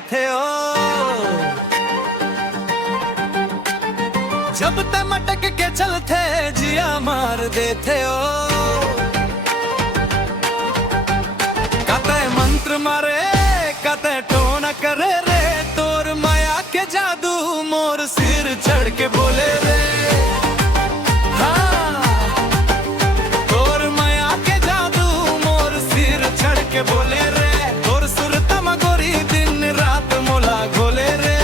थे ओ। जब ते मटक के चलते जिया मार देते ओ। कते मंत्र मारे कते टोन करे रे, तोर माया के जादू मोर सिर चढ़ के बोले रे। हाँ, तोर माया के जादू मोर सिर चढ़ के बोले रे। तोर सुरता मगोरी दिन रात मोला घोले रे।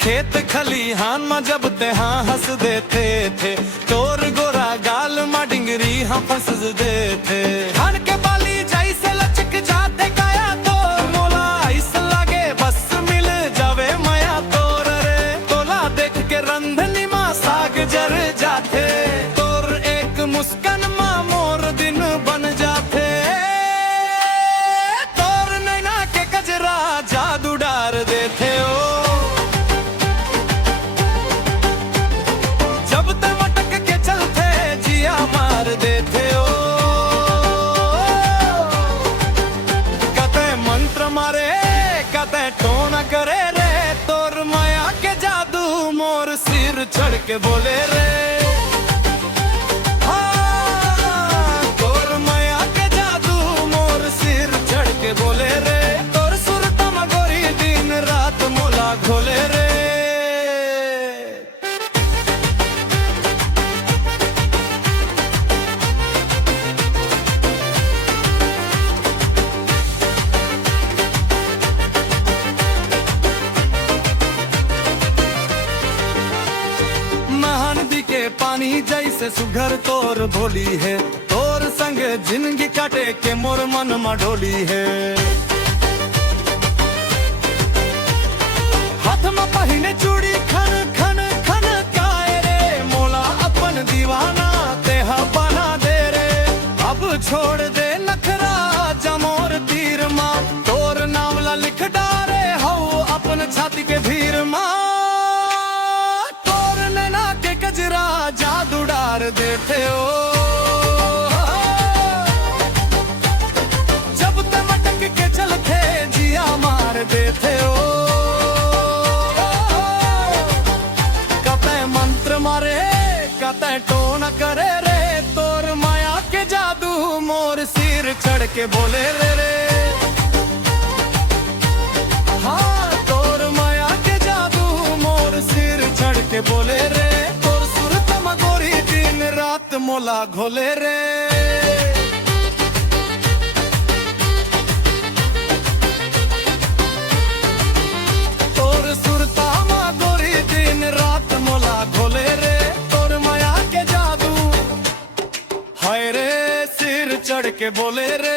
खेत खलिहान में जब ते हाँ हंस देते थे, तोर गोरा गाल में डिंगरी हाँ फंस देते। धान के बाली जैसे लचक जाते काया तो मोला ऐसा लागे बस मिल जावे माया तोर रे। तोला देख के रंधनी माँ साग जर जाते, तोर एक मुस्कान माँ मोर दिन बन जाते। तोर नैना के कजरा जादू डार देते ओ। जब ते मटक के चलते जिया मार देते ओ। कते मंत्र मारे कते टोन करे रे, तोर माया के जादू मोर सिर चढ़ के बोले रे। हाँ, तोर माया के जादू मोर सिर चढ़ के बोले रे। तोर सुरता मगोरी दिन रात मोला घोले रे। महानदी के पानी जैसे सुघर तोर भोली है, तोर संग जिंदगी काटे के मोर मन में डोली है। हाथ में पहिने चूड़ी खन खन खन काए रे, मोला अपन दीवाना तेहा बना दे रे। अब छोड़ दे नखरा जमोर तीर माँ, तोर नावला लिख डारे हो अपन छाती के भीर माँ। कजरा जादू डार देते ओ। जब ते मटक के चलते जिया मार देते ओ। कते मंत्र मारे कते टोन करे रे, तोर माया के जादू मोर सिर चढ़ के बोले रे रे। हाँ, तोर माया के जादू मोर सिर चढ़ के बोले रे। दिन रात मोला घोले रे। तोर सुरता मा गोरी दिन रात मोला घोले रे। तोर माया के जादू हाय रे सिर चढ़ के बोले रे।